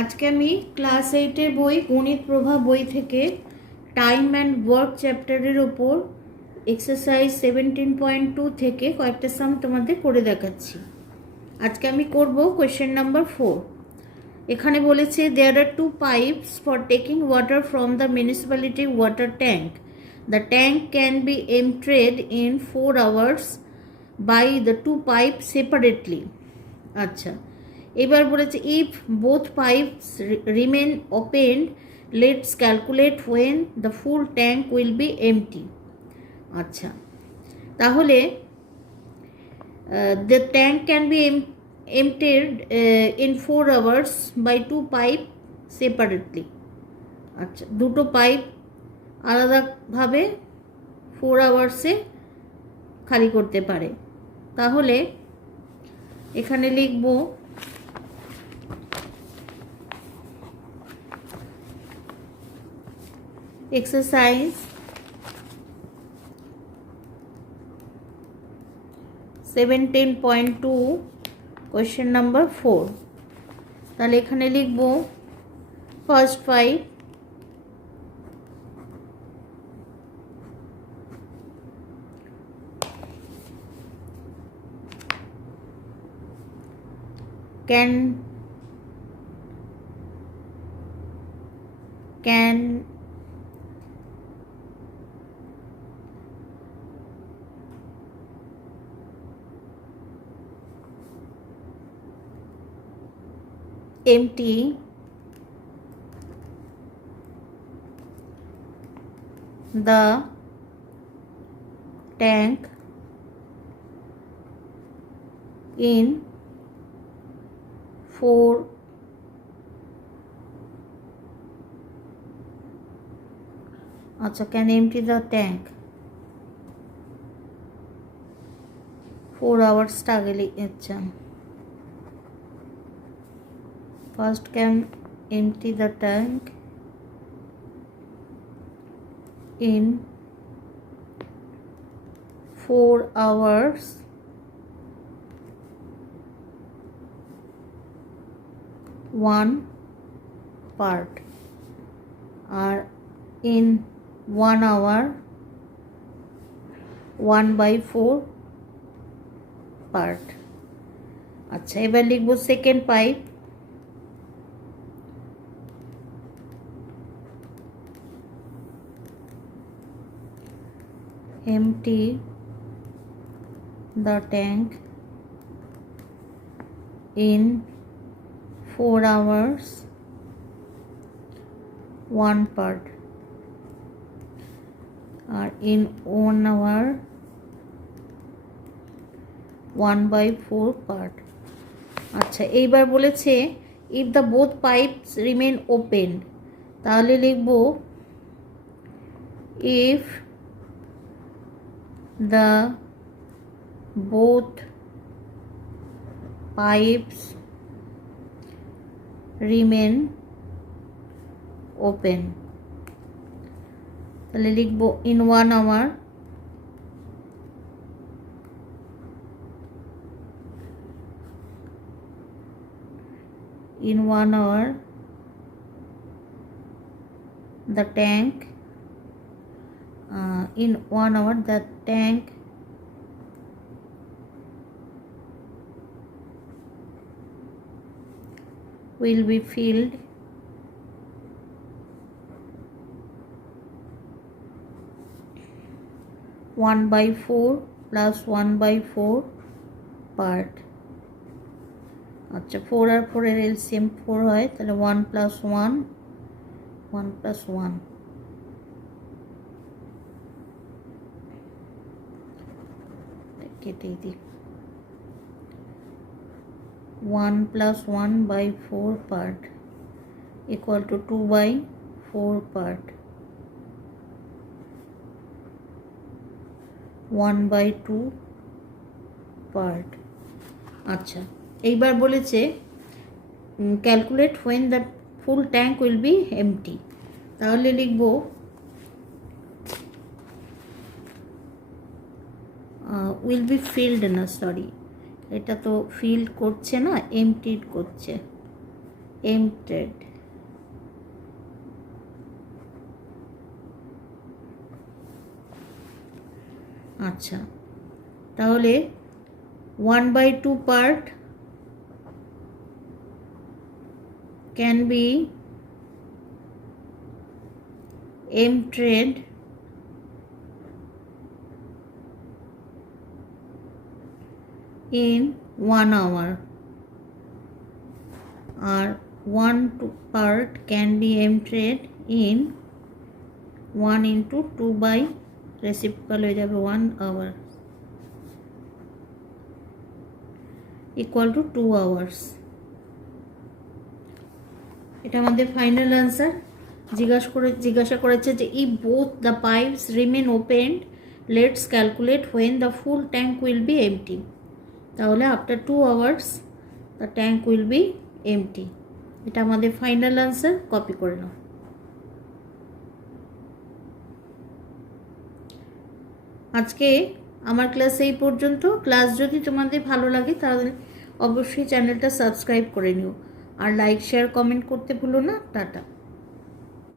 আজকে আমি ক্লাস 8-এর বই গণিত প্রভা বই থেকে টাইম অ্যান্ড ওয়ার্ক চ্যাপ্টারের ওপর এক্সারসাইজ 17.2 থেকে কয়েকটা সাম তোমাদের করে দেখাচ্ছি। আজকে আমি করব কোয়েশ্চেন নাম্বার 4। এখানে বলেছে there are 2 pipes for taking water from the municipality water tank. The tank can be emptied in 4 hours by the 2 pipe separately. আচ্ছা, এবার বলেছে if both pipes remain open let's calculate when the full tank will be empty. আচ্ছা, তাহলে the tank can be emptied in 4 hours by 2 pipe separately. আচ্ছা, দুটো পাইপ আলাদাভাবে 4 hours-এ খালি করতে পারে। তাহলে এখানে লিখব exercise 17.2 question number 4। তাহলে এখানে লিখব first pipe can empty the tank in 4 আচ্ছা, can empty the tank 4 hours টা আগে আচ্ছা, first can empty the tank in 4 hours one part or in 1 hour 1/4 part। আচ্ছা, এবার লিখব second pipe empty the tank in 4 hours 1 part or in 1 hour 1/4 part। আচ্ছা, এইবার বলেছে if the both pipes remain open, তাহলে লিখব if the both pipes remain open, তাহলে লিখব in 1 hour the tank in 1 hour the tank will be filled one by 4 plus 1/4 part। আচ্ছা, 4 আর 4 এর এলসিএম 4 হয়, তাহলে 1 plus 1 কেটে দিই 1 plus 1/4 part equal to 2/4 part 1/2 part। আচ্ছা, এইবার বলেছে calculate when the full tank will be empty, তাহলে লিখব উইল বি ফিল্ড না, সরি, এটা তো ফিল্ড করছে না, এমটিড করছে, emptied. আচ্ছা, তাহলে 1/2 part can be emptied in 1 hour, or 1 part can be emptied in 1 into 2 by reciprocal হয়ে যাবে 1 hour equal to 2 hours. এটা আমাদের ফাইনাল আনসার। জিজ্ঞাসা করেছে যে if both the pipes remain opened, let's calculate when the full tank will be empty. তাহলে after 2 hours the tank will be empty. এটা আমাদের ফাইনাল আনসার, কপি করে নাও। আজকে আমার ক্লাস এই পর্যন্ত। ক্লাস যদি তোমাদের ভালো লাগে তাহলে অবশ্যই চ্যানেলটা সাবস্ক্রাইব করে নিও, আর লাইক শেয়ার কমেন্ট করতে ভুলো না। টাটা।